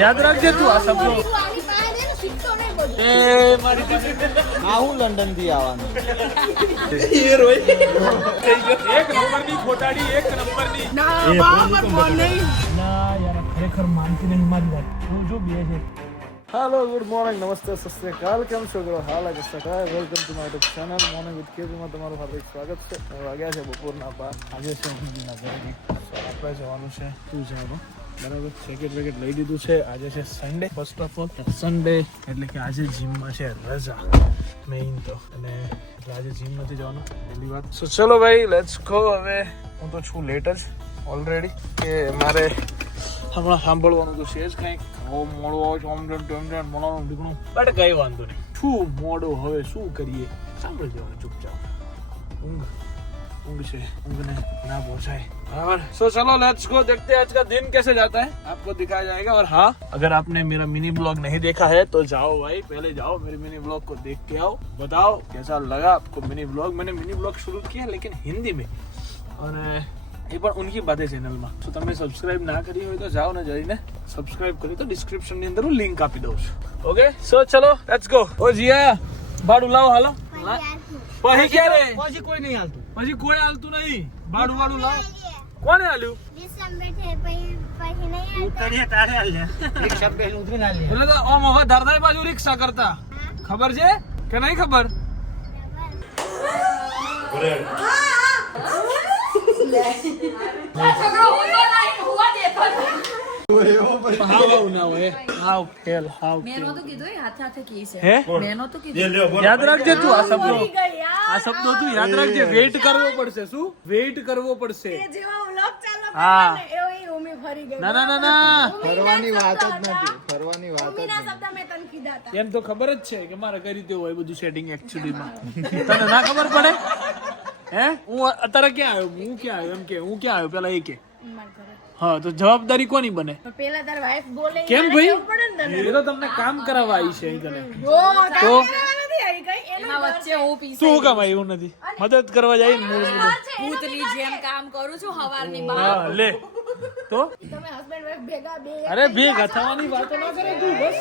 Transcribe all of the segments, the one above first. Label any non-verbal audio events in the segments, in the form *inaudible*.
યાદ રાખજે તું આ શબ્દો. એ મારી આ હું લંડનથી આવવાનું એક નંબરની ખોટાડી એક નંબરની. ના, બરાબર બોલ નહીં. ના યાર ખરેખર માનતી નહીં મારી વાત. હું જો બે છે. હેલો ગુડ મોર્નિંગ નમસ્તે સત શ્રી અકાલ. કેમ છો હાલ આગળ સકાય welcome to my YouTube channel morning with કેબીમાં તમારું હાર્દિક સ્વાગત છે. વાગ્યા છે બપોરના બાર. આજે છે આપણે જવાનું છે. તું બરાબર જેકેટ વેકેટ લઈ લીધું છે. આજે છે Sunday first of all Sunday એટલે કે આજે જીમમાં છે રજા મેઇન તો. અને એટલે આજે જીમ નથી જવાનું, પહેલી વાત. સો ચલો ભાઈ લેટ્સ ગો હવે હું તો છું લેટ જ ઓલરેડી કે મારે હમણાં સાંભળવાનું તો છે જ કંઈક. હો, મોડો આવે છે ઓમ તેમ ટોમ તેમ મોડાનું ઢીકણું. બટ કંઈ વાંધો નહીં. શું મોડો? હવે શું કરીએ? સાંભળી જવાનું ચૂપચાપ. ઊંઘ. ઊંઘ છે ઊંઘને ના पहुंचाए बराबर सो चलो लेट्स गो देखते हैं आज का दिन कैसे जाता है आपको दिखाया जाएगा और हाँ अगर आपने मेरा मिनी ब्लॉग नहीं देखा है तो जाओ भाई पहले जाओ मेरे मिनी ब्लॉग को देख के आओ बताओ कैसा लगा आपको मिनी ब्लॉग मैंने मिनी ब्लॉग शुरू किया लेकिन हिंदी में અને એ પણ ઉનકી બાતે ચેનલમાં તો તમે સબસ્ક્રાઇબ ના કરી હોય તો જાઓ ને જઈને સબસ્ક્રાઇબ કરી તો ડિસ્ક્રિપ્શન ની અંદર હું લિંક આપી દઉં છું ઓકે સો ચલો લેટ્સ ગો ઓ જીયા ભાડું લાવો હાલો પછી ક્યારે પછી કોઈ નહીં હાલતું પછી કોઈ હાલતું નહીં. ભાડું વાડું લાવ. કોને હાલ્યું? ધરધાઈ બાજુ રિક્ષા કરતા. ખબર છે? કે નહીં ખબર? હાવ હાવ ના હોય હાવ ફેલ હાવ મેં નહોતું કીધું હાથે હાથે કી છે. હે? મેં નહોતું કીધું. યાદ રાખજે તું આ શબ્દો. ભૂલી ગઈ, યાર. આ શબ્દો તું યાદ રાખજે. વેઇટ કરવો પડશે શું? વેઇટ કરવો પડશે. એ જેવો vlog ચાલુ હા. કર્યો ને, એવો ઈ ઉમી ફરી ગઈ. ના ના ફરવાની વાત જ નથી ફરવાની વાત જ નથી. મેં તને કીધા હતા. એમ તો ખબર જ છે કે મારે કરી રીતે હોય બધું સેટિંગ એકચ્યુઅલીમાં તને ના ખબર પડે? હે? હું અત્યારે ક્યાં આવ્યો? હું ક્યાં આવ્યો? એમ કે હું ક્યાં આવ્યો? પેલા એ કે. હા તો જવાબદારી કોની બને? પેલા તાર વાઈફ બોલે કેમ ભાઈ. એ તો તમને કામ કરાવવા આવી છે અહીં તો? શું કામ આવ્યું નથી. મદદ કરવા જાય મૂળ મૂળ. જેમ કામ કરું છું હવારની બહાર. હા લે. તો? તમે હસબન્ડ વાઈફ ભેગા બે અરે ભેગા થવાની વાતો ના કરે તું બસ.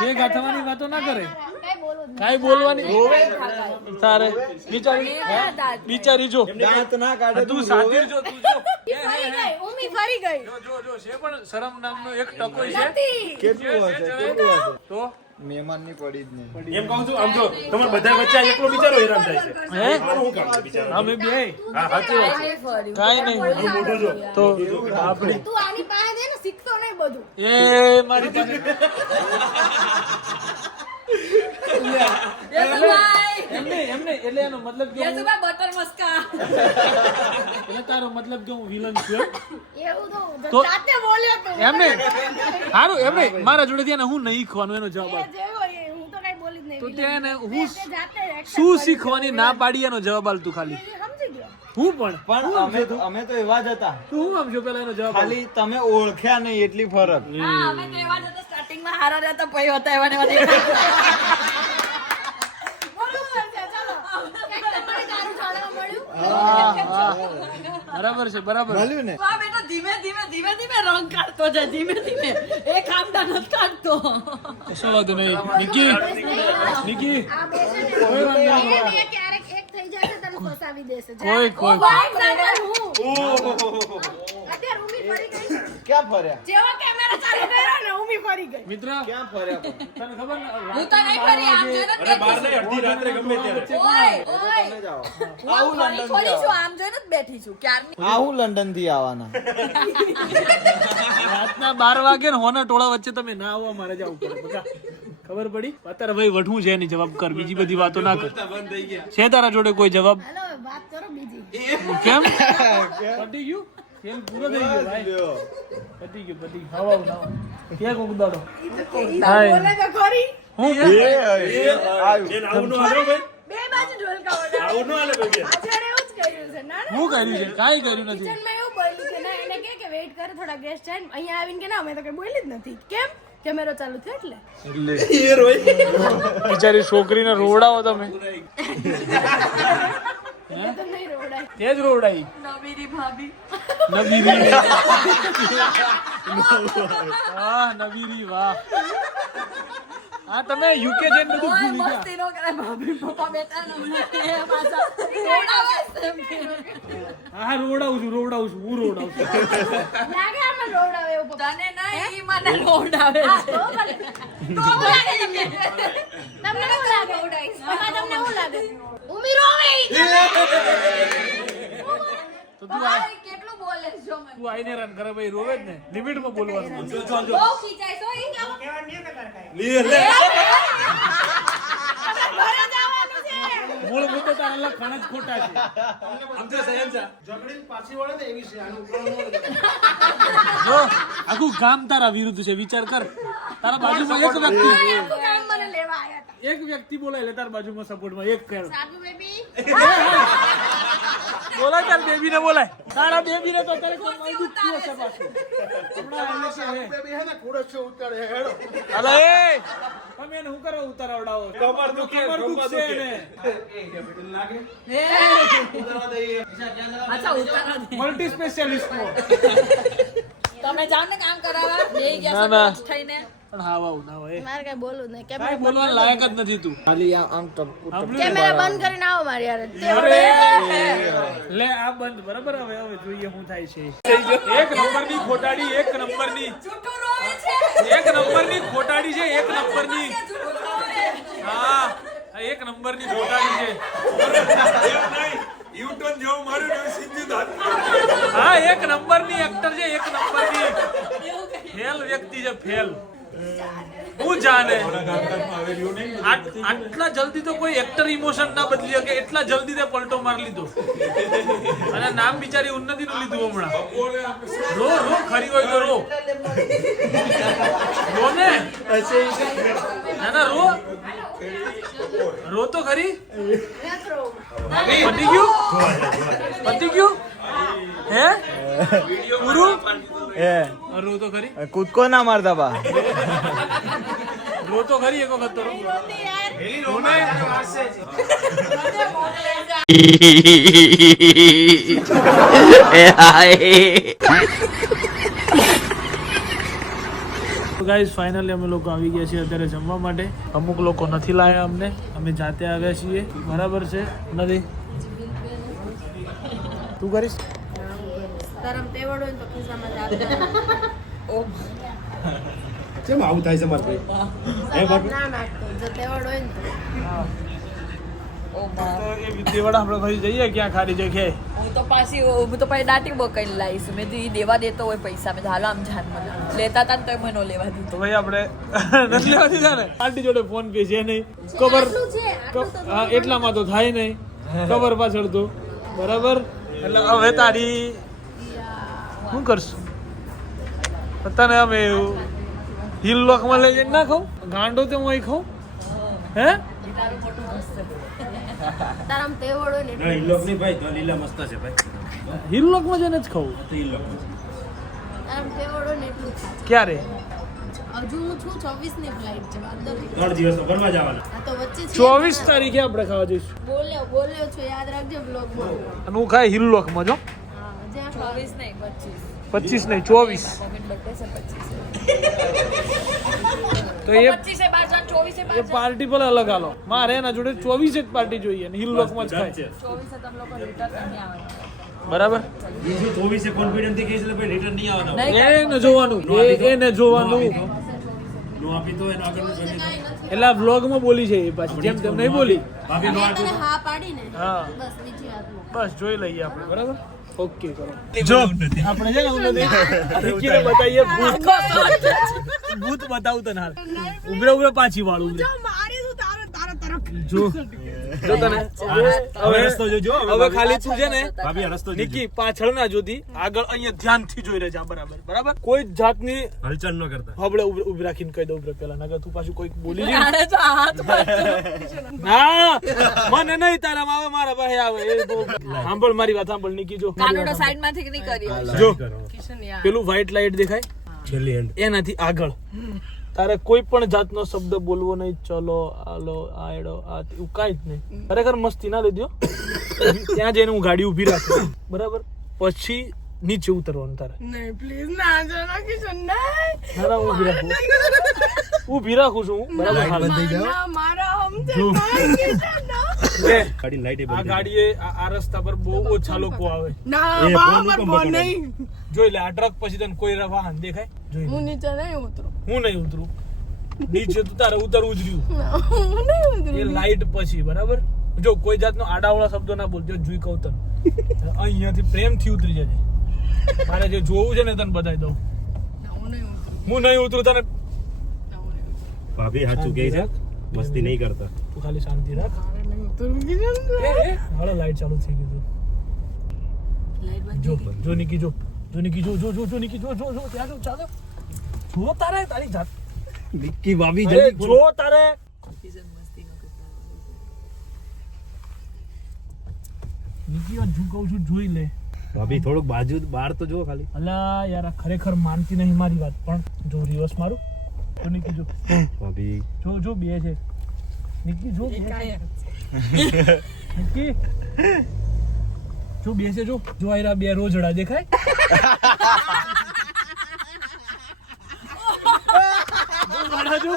ભેગા થવાની વાતો ના કરે. કાંઈ બોલવાની તારે બિચારી બિચારી જો. દાંત ના કાઢે તું સાચી જો તું જો. ફરી ગઈ, ઉમી ફરી ગઈ. જો જો જો છે પણ શરમ નામનો એક ટકોય છે કેટલું હશે? તો? મહેમાનની પડી જ નહીં. એમ કહું છું આમ જો તમારે બધા વચ્ચે એકલો બિચારો હેરાન થાય છે. હે? હું કામ છે બિચારો અમે બે? હા સાચું. કાઈ નહીં. તો આપણે તું આની પાસે દે ને, શીખતો નહીં બધું. એ મારી પાસે એમને એમને એટલે એનો મતલબ કે હું બટર મસ્કા. એટલે તારો મતલબ કે હું વિલન છું એવું તો તો- જાતે બોલ્યો તું. એમને સારું એમને મારા જોડે ત્યાં હું નહીં ખવાનું એનો જવાબ આપ. જે હોય એ, હું તો કાંઈ બોલી જ નહીં. તો વિલન. ત્યાં ને તે- હું તે જાતે accept શું શીખવાની ના પાડી એનો જવાબ આલ તું ખાલી. એ સમજી ગયો. હું પણ પણ અમે તો. અમે તો એવા જ હતા. તું હું સમજો પેલા એનો જવાબ ખાલી તમે ઓળખ્યા નહીં એટલી ફરક. હા અમે તો એવા જ હતા સ્ટાર્ટિંગમાં હારા રહેતા પછી હતા એવા ને એવા દેખાતા. બરોબર છે, ચાલો. કંઈક તમારે સારું જાણવા મળ્યું. બરાબર છે બરાબર. ભલ્યું ને? આ બેટા ધીમે ધીમે ધીમે ધીમે રંગ કાઢતો જાય ધીમે ધીમે. એક આમદા નથી કાઢતો. કશો વાંધો નહીં. નિકી નિકી. કોઈ વાંધો નહીં. ક્યારેક એક થઈ જશે તને ફસાવી દેશે. કોઈ કોઈ. Wife ક્યાં ફર્યા? જેવો કેમેરા ચાલુ કર્યો ને ઉમી ફરી ગઈ. મિત્ર ક્યાં ફર્યા તને ખબર હું તો નહીં ફરી આમ જોઈને જ અને બાર નહીં અડધી રાત્રે ગમે ત્યારે. ઓય ઓય. જાઓ. હું આમ ફરી છું આમ જોઈને જ બેઠી છું ક્યારની? આ લંડનથી આવવાના. રાતના બાર વાગે ને હોના ટોળા વચ્ચે તમે ના આવવા મારે જવું પડે. ખબર પડી? અત્યારે ભાઈ વઢવું છે એની જવાબ કર બીજી બધી વાતો ના કર. છે તારા જોડે કોઈ જવાબ? હાલો વાત કરો બીજી. કેમ? *laughs* પટી ગયું? ખેલ પૂરો થઈ ગયો ભાઈ. પતી ગયું પતી હવા ઉડાવો કે કોક દાડો બોલે તો ખરી હું. જેને આવું ન હાલે ભાઈ. બે બાજુ ઢોલકા વગાડે. આવું ન હાલે ભાઈ આજે એવું જ કર્યું છે. ના ના હું કર્યું છે? કાંઈ કર્યું નથી. કિચનમાં એવું બોલ્યું કે ના એને કે કે વેઇટ કર થોડા ગેસ્ટ છે અહીંયા આવીને કે ના અમે તો કઈ બોલી જ નથી. કેમ? કેમેરો ચાલુ થયો એટલે. બિચારી છોકરીને રોવડાવો તમે. *laughs* તો જ રોવડાઈ નવીરી ભાભી. નવીરી *laughs* વાહ નવીરી વાહ. હા તમે યુકે જઈને બધું ભૂલી ગયા. મસ્તી નો કરે ભાભી. પપ્પા બેટા ને પાછા રોડાવે. હા રોવડાવું છું રોવડાવું છું હું રોવડાવું છું. લાગે આમ રોડાવે એવું તને નહીં ઈ મને રોડાવે છે. તો ભલે. તો. *laughs* તમને શું લાગે? પપ્પા તમને શું લાગે? ઉમી તો તું આ કેટલું બોલે છે જો મને તું આઈને રન કરે ભાઈ રોવે જ ને. લિમિટમાં બોલવાનું બહુ ખીચાય તો ઈ છે. મૂળ મુદ્દે તારા લખણ જ ખોટા છે. જો આખું ગામ તારા વિરુદ્ધ છે. વિચાર કર. તારા બાજુમાં એક વ્યક્તિ મને લેવા આવ્યા હતા એક વ્યક્તિ બોલાય એટલે તારા બાજુમાં સપોર્ટમાં એક કર સાબુ બેબી. બોલાય તાર બેબી ને બોલાય. તારા બેબી ને તો તારે કોઈ જ થયું હશે પાછું. હમણાં હે. એ! તમે એને શું કરો ઉતારાવડાવો? કમર દુખે, કમર કમર દુખશે દુખે. એને. અચ્છા ઉતારા દે. મલ્ટી સ્પેશિયાલિસ્ટ તમે જાઓ ને કામ કરાવવા. બે ગયા થઈને. પણ હા વાવ ના હોય મારે કઈ બોલવું નહીં. કેમેરા બોલવાનું લાયક જ નથી તું. ખાલી આમ આમ ટપકું કેમેરા બંધ કરીને આવો મારી યાર લે આ બંધ. બરાબર? હવે હવે જોઈએ શું થાય છે. એક નંબરની ખોટાડી એક છે એક નંબરની ખોટાડી છે એક નંબરની. જૂઠું હા એક નંબરની ખોટાડી છે. યુટર્ન જેવું માર્યું ને સીધું હા એક નંબરની એક્ટર છે એક નંબરની. ફેલ વ્યક્તિ છે ફેલ. હું જાને આટલા જલ્દી તો કોઈ એક્ટર ઇમોશન ના બદલી શકે, એટલા જલ્દી તે પલટો માર લીધો. અને નામ બિચારી ઉન્નતિ નું લીધું હમણાં. રો રો, ખરી હોય તો રો. રો ને? ના ના, રો. રો તો ખરી? પતી ગયું? પતી ગયું? હે? પૂરું એ. રો તો ખરી કૂદકો ના મારતા બા. રો તો ખરી એક વખત તો? ગાઈઝ ફાઇનલી અમે લોકો આવી ગયા છીએ અત્યારે જમવા માટે. અમુક લોકો નથી લાયા અમને. અમે જાતે આવ્યા છીએ. બરાબર છે નથી તું કરીશ? તરમ તેવડ ને તો ખિસ્સામાં જાત કેમ આવું થાય છે મારે ભાઈ ના નાખતો. જો તેવડ હોય ને તો. ઓ બા તો એ વિદ્યાવાડા આપણે ભાઈ જઈએ ક્યાં ખાલી જગ્યાએ? હું તો પાછી હું તો પછી દાટી બકાઈ લાવીશ. મેં ઈ દેવા દેતો હોય પૈસા મેં હાલો આમ જાન મને. લેતા ને તો મને લેવા દીધો ભાઈ આપણે *laughs* નથી લેવા દીધા ને આંટી જોડે ફોન પે છે નહીં તો હા એટલામાં તો થાય નહીં. ખબર પાછળ તો. બરાબર? એટલે હવે તારી શું કરશું? તને અમે હિલ લોકમાં લઈ જઈને ના ખાઉં? ગાંડો તો હું અહીં ખાઉં? હે? તારું મોટું મસ્ત તારામ તેવડ હોય ને ના ઈલોક નહીં ભાઈ તો લીલા મસ્ત છે ભાઈ. હિલ લોકમાં જઈને જ ખાય ક્યારે? હજુ છું છવ્વીસની ફ્લાઇટ છે વાંધો નહીં ત્રણ દિવસ તો ફરવા જવાના આ તો વચ્ચે છે. ચોવીસ તારીખે આપણે ખાવા જઈશું. બોલ્યો બોલ્યો છો યાદ રાખજો બ્લોગમાં અને હું ખાય હિલ લોકમાં જો. ચોવીસ નહીં પચીસ. પચીસ નહીં ચોવીસ. તો એ એ પાર્ટી પર અલગ આલો મારે એના જોડે ચોવીસ જ પાર્ટી જોઈએ અને હિલ લોકમાં જ ખાય. બરાબર? બીજું ચોવીસે કોન્ફિડન્સથી કહીશ ભાઈ રિટર્ન નહીં આવવાના. એને જોવાનું એને જોવાનું. નો એટલે આ vlogમાં બોલી છે એ પાછી જેમ તેમ નહીં બોલી. નો હા ને. બસ જોઈ લઈએ આપણે બરાબર? ઓકે કરો. જો. આપણે છે ને *laughs* ભૂત. ભૂત બતાવું તને હાલ ઉભરે ઉભરે પાછી વાળું જો. *laughs* જો તને હવે રસ્તો જોજો હવે હવે ખાલી તું છે ને ભાભી રસ્તો નિકી પાછળ ના જોતી. આગળ અહીંયા ધ્યાનથી જોઈ રહેજા બરાબર. બરાબર? કોઈ જાતની હલચલ ન કરતા. હબળે ઊભી રાખીને કહી દઉં પેલા. નગર તું પાછું કોઈક બોલી લે. આને તો હાથ ના. મને નહીં તારામાં આવે મારા પાસે આવે. એ સાંભળ મારી વાત સાંભળ નિકી જો. કાનોડો સાઈડમાંથી નહીં કરી? જો. પેલું વ્હાઈટ લાઈટ દેખાય? છેલ્લી એન્ડ એનાથી આગળ. તારે કોઈ પણ જાતનો શબ્દ બોલવો નહીં ચલો આલો આયડો આ એવું કાંઈ જ નહીં. ખરેખર મસ્તી ના લેજો. ત્યાં જઈને હું ગાડી ઊભી રાખું. બરાબર? પછી નીચે ઉતરવાનું તારે. નહીં પ્લીઝ ના જરા કિશન ના ના હું ઊભી રાખું. ઊભી રાખું છું હું. બરાબર મારા આ ગાડીએ આ આ રસ્તા પર બહુ ઓછા લોકો આવે. ના જોઈ લે આ ટ્રક પછી તને કોઈ વાહન દેખાય? જોઈ હું નીચે નહીં ઉતરું. હું નહીં ઉતરું. નીચે તું તારે ઉતરવું જ રહ્યું. ના, હું નહીં એ લાઈટ પછી બરાબર? જો કોઈ જાતનો આડાવળા શબ્દો ના બોલજો જોઈ કહું તને અહીંયાથી પ્રેમથી ઉતરી જજે. મારે જે જોવું છે ને તને બતાવી દઉં. હું નહીં ઉતરું. હું તને. ભાભી સાચું કહે છે. મસ્તી નહીં કરતા. તું ખાલી શાંતિ રાખ. હાલો લાઈટ ચાલુ થઈ ગઈ જો જો નિકી જો. જો નિકી જો જો જો જો નિકી જો જો જો ત્યાં જો ચાલો. જો તારે તારી જાત નિક્કી ભાભી જલ્દી જો તારે નિકી વાત જો કહું છું જોઈ લે. ભાભી થોડુંક બાજુ બહાર તો જો ખાલી. અલા યાર ખરેખર માનતી નહીં મારી વાત પણ જો રિવર્સ મારું. તો નિકી જો. ભાભી. જો જો બે છે. નિકી જો બે નિકી જો બે છે જો. જો આયરા બે રોજડા દેખાય *laughs* જો વાળા જો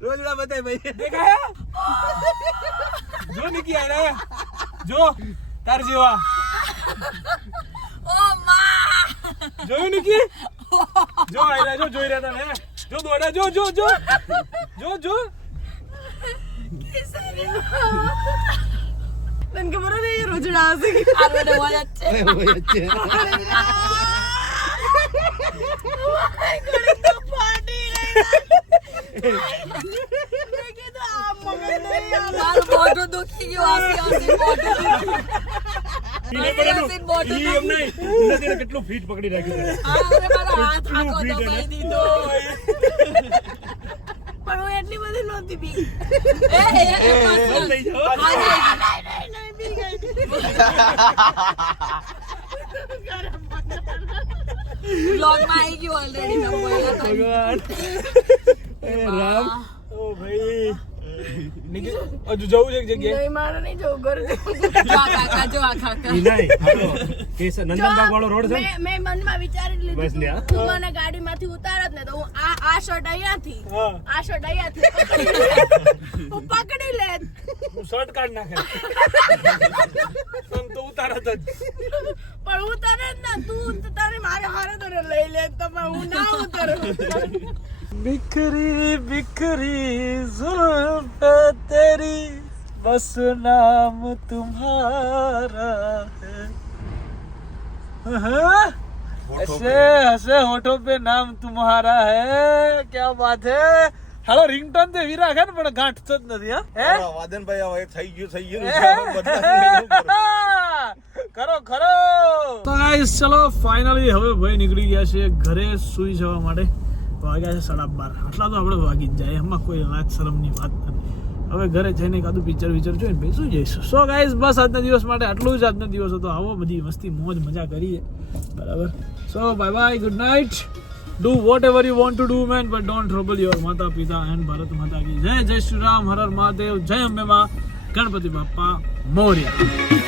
જો રોજડા બતાય ભાઈ દેખાયા જો નિકી આયરા જો તાર જેવા જોયું નિકી જો આયરા જો જોઈ રહ્યા તને જો દોડા જો જો જો જો જો તને ખબર હતી એ રોજડા હશે કે? આ રોડ અવાજ જ છે ઘડી તો ફાટી ગઈ. મેં કીધું, આ મગજ નહીં, આ મારું મોઢું દુખી ગયું આસી આસી મોઢું ઈને આસી આસી મોઢું ઈ એમ નહીં ઈને તેને કેટલું ફીટ પકડી રાખ્યું તને. આ હવે મારો હાથ આખો ફીટ દબાઈ એને. દીધો પણ હું એટલી બધી નહોતી બી એ એ એ બસ થઈ જાઓ. બ્લોગમાં આવી ગયું ઓલરેડી મેં ભગવાન રામ. ઓ ભાઈ. હજુ જવું છે જગ્યાએ? મારે નહીં જવું ઘર જવું. *laughs* જો આ કાકા જો આ કાકા. ઈ નહીં હાલો. કેસ- નંદનબાગ વાળો રોડ છે મેં મેં મનમાં વિચારી લીધું તું તું મને ગાડીમાંથી ઉતારત ને તો હું આ આ શર્ટ અહીંયાથી આ શર્ટ અહીંયાથી પકડી હું પકડી લે. હું શર્ટ કાઢ નાખે. તને તો ઉતારત જ. પણ ઉતારે જ ના તું તારે મારે હારે તને લઈ લે તો પણ હું ના ઉતરું. बिखरी बिखरी जुल्फ तेरी बस नाम तुम्हारा है हाँ? ऐसे ऐसे होठों पे नाम तुम्हारा है क्या बात है હાલો રિંગટોન તો એવી રાખે ને પણ ગાંઠતો જ નથી હા હે વાદનભાઈ હવે થઈ ગયું થઈ ગયું બદલાવી કરો ખરો તો ગાઈસ ચલો ફાઇનલી હવે ભાઈ નીકળી ગયા છે ઘરે સુઈ જવા માટે વાગ્યા છે સાડા બાર. આટલા તો આપણે વાગી જ જાય, એમાં કોઈ લાજ શરમની વાત નથી. હવે ઘરે જઈને કાદું પિક્ચર વિચર જોઈને ભાઈ શું જઈશું. સો ગાઈઝ બસ આજના દિવસ માટે આટલું જ. આજનો દિવસ હતો આવો, બધી મસ્તી, મોજ, મજા કરીએ. બરાબર? So bye bye good night do whatever you want to do man but don't trouble your માતા પિતા એન્ડ ભારત માતા કી. જય જય શ્રી રામ, હર હર મહાદેવ, જય અંબે મા. ગણપતિ બાપ્પા, મોર્યા.